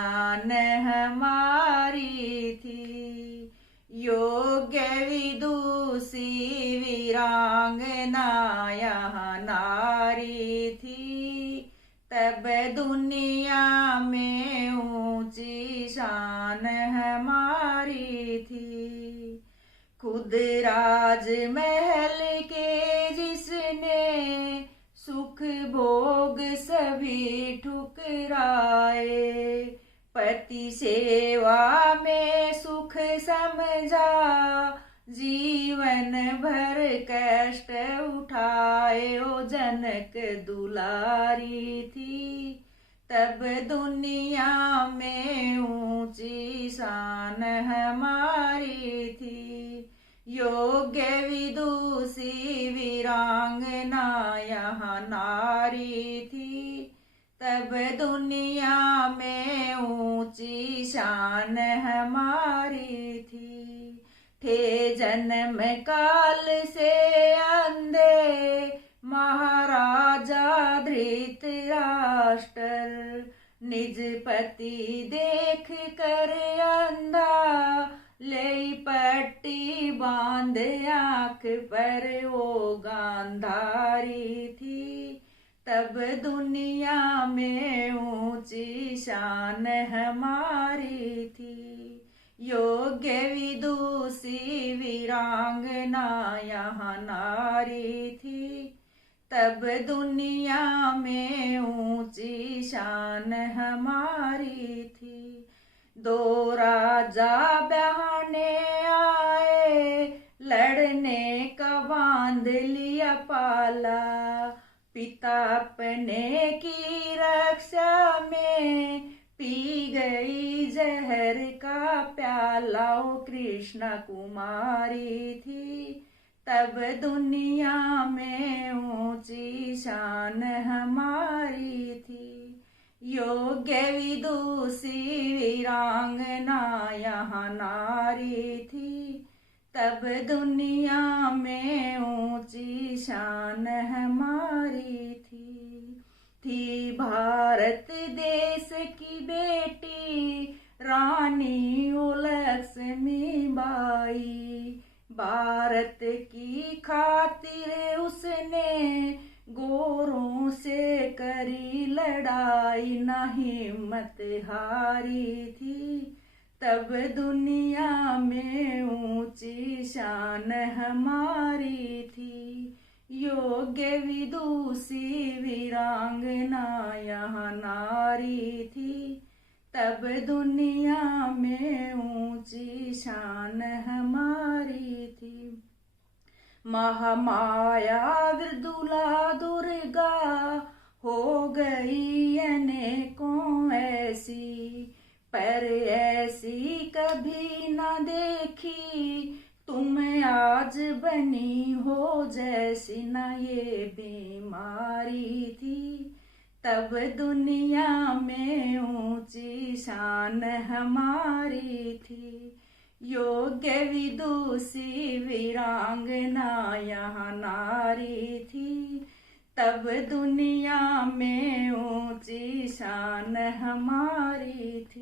शान हमारी थी। योग्य विदुषी वीरांगना यहाँ नारी थी, तब दुनिया में ऊंची शान हमारी थी। खुद राजमहल के जिसने सुख भोग सभी ठुकराए, पति सेवा में सुख समझा, जीवन भर कष्ट उठाए। ओ जनक दुलारी थी, तब दुनिया में ऊंची शान हमारी थी। योग्य विदुषी वीरांगना यहाँ नारी थी, तब दुनिया में ऊंची शान हमारी थी। थे जन्म काल से अंधे महाराजा धृतराष्ट्र, निज पति देख कर अंधा, ले पट्टी बांध आँख पर वो गांधारी थी, तब दुनिया में ऊंची शान हमारी थी। योग्य विदुषी वीरांगना यहाँ नारी थी, तब दुनिया में ऊंची शान हमारी थी। दो राजा बहाने आए, लड़ने का बांध लिया पाला, पिता अपने की रक्षा में पी गई जहर का प्याला। ओ कृष्ण कुमारी थी, तब दुनिया में ऊंची शान हमारी थी। योग्य विदुषी वीरांगना यहाँ नारी थी, तब दुनिया में ऊंची शान हमारी थी। भारत देश की बेटी रानी ओ लक्ष्मीबाई, भारत की खातिर उसने गोरों से करी लड़ाई, ना हिम्मत हारी थी, तब दुनिया में ऊंची शान हमारी थी। योग्य विदुषी वीरांगना यहाँ नारी थी, तब दुनिया में ऊंची शान हमारी थी। महामाया विदुला दुर्गा हो गई अनेकों ऐसी, पर ऐसी कभी न देखी, तुम आज बनी हो जैसी। न ये बीमारी थी, तब दुनिया में ऊंची शान हमारी थी। योग्य विदुषी वीरांगना यहाँ नारी थी, तब दुनिया में ऊंची शान हमारी थी।